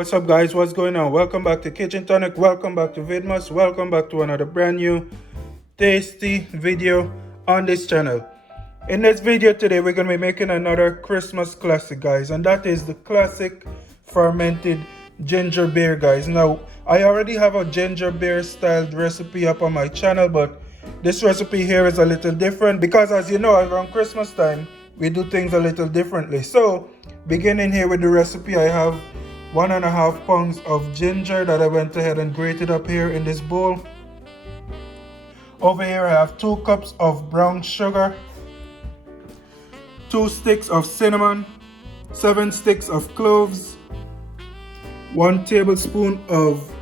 what's up guys, what's going on? Welcome back to Kchin Tonic, welcome back to Vidmas, welcome back to another brand new tasty video on this channel. In this video today we're going to be making another Christmas classic guys, and that is the classic fermented ginger beer guys. Now I already have a ginger beer styled recipe up on my channel, but this recipe here is a little different because, as you know, around Christmas time we do things a little differently. So beginning here with the recipe, I have 1.5 pounds of ginger that I went ahead and grated up here in this bowl. Over here I have 2 cups of brown sugar, 2 sticks of cinnamon, 7 sticks of cloves, 1 tablespoon of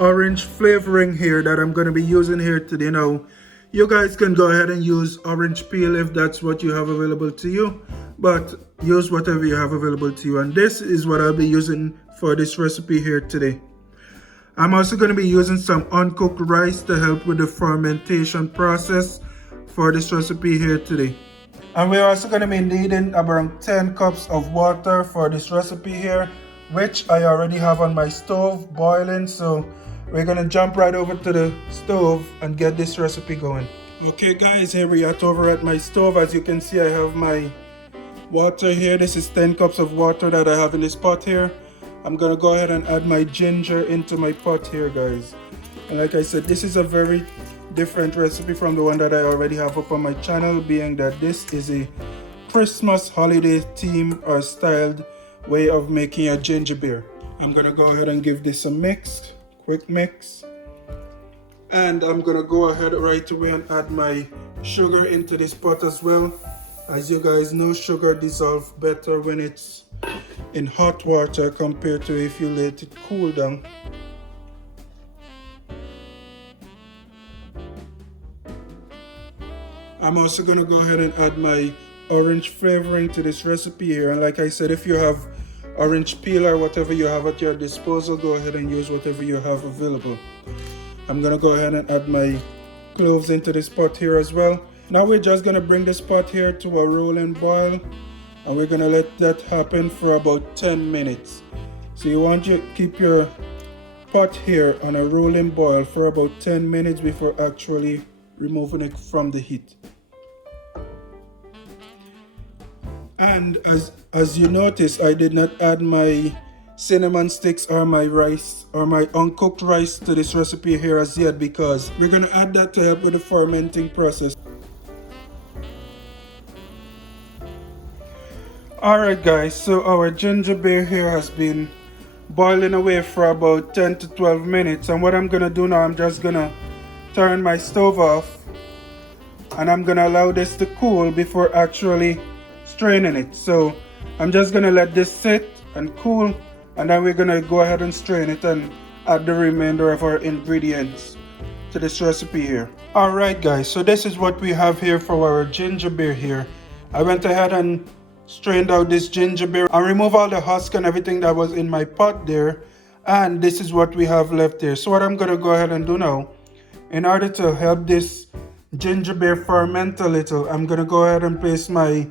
orange flavoring here that I'm going to be using here today. Now you guys can go ahead and use orange peel if that's what you have available to you, but use whatever you have available to you. And this is what I'll be using for this recipe here today. I'm also going to be using some uncooked rice to help with the fermentation process for this recipe here today. And we're also going to be needing around 10 cups of water for this recipe here, which I already have on my stove boiling. So we're going to jump right over to the stove and get this recipe going. Okay guys, here we are over at my stove. As you can see, I have my water here. This is 10 cups of water that I have in this pot here. I'm gonna go ahead and add my ginger into my pot here guys. And like I said, this is a very different recipe from the one that I already have up on my channel, being that this is a Christmas holiday theme or styled way of making a ginger beer. I'm gonna go ahead and give this a mix, quick mix. And I'm gonna go ahead right away and add my sugar into this pot as well. As you guys know, sugar dissolves better when it's in hot water compared to if you let it cool down. I'm also going to go ahead and add my orange flavoring to this recipe here. And like I said, if you have orange peel or whatever you have at your disposal, go ahead and use whatever you have available. I'm going to go ahead and add my cloves into this pot here as well. Now we're just going to bring this pot here to a rolling boil, and we're going to let that happen for about 10 minutes. So you want to keep your pot here on a rolling boil for about 10 minutes before actually removing it from the heat. And as you notice, I did not add my cinnamon sticks or my rice or my uncooked rice to this recipe here as yet, because we're going to add that to help with the fermenting process. Alright guys, so our ginger beer here has been boiling away for about 10 to 12 minutes, and what I'm gonna do now, I'm just gonna turn my stove off and I'm gonna allow this to cool before actually straining it. So I'm just gonna let this sit and cool, and then we're gonna go ahead and strain it and add the remainder of our ingredients to this recipe here. Alright guys, so this is what we have here for our ginger beer here. I went ahead and strained out this ginger beer and remove all the husk and everything that was in my pot there, and this is what we have left here. So what I'm going to go ahead and do now, in order to help this ginger beer ferment a little, I'm going to go ahead and place my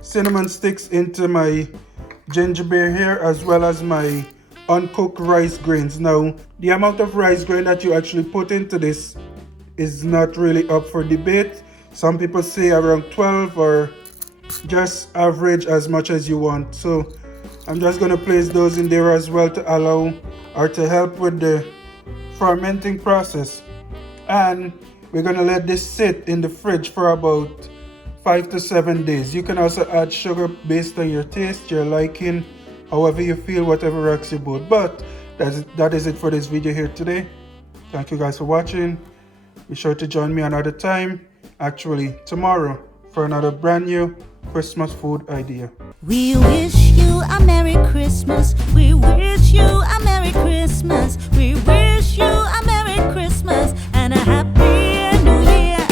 cinnamon sticks into my ginger beer here, as well as my uncooked rice grains. Now the amount of rice grain that you actually put into this is not really up for debate. Some people say around 12, or just average as much as you want. So I'm just going to place those in there as well to allow or to help with the fermenting process. And we're going to let this sit in the fridge for about 5 to 7 days. You can also add sugar based on your taste, your liking, however you feel, whatever rocks your boat. But that is it for this video here today. Thank you guys for watching. Be sure to join me another time, actually tomorrow, for another brand new Christmas food idea. We wish you a Merry Christmas. We wish you a Merry Christmas. We wish you a Merry Christmas.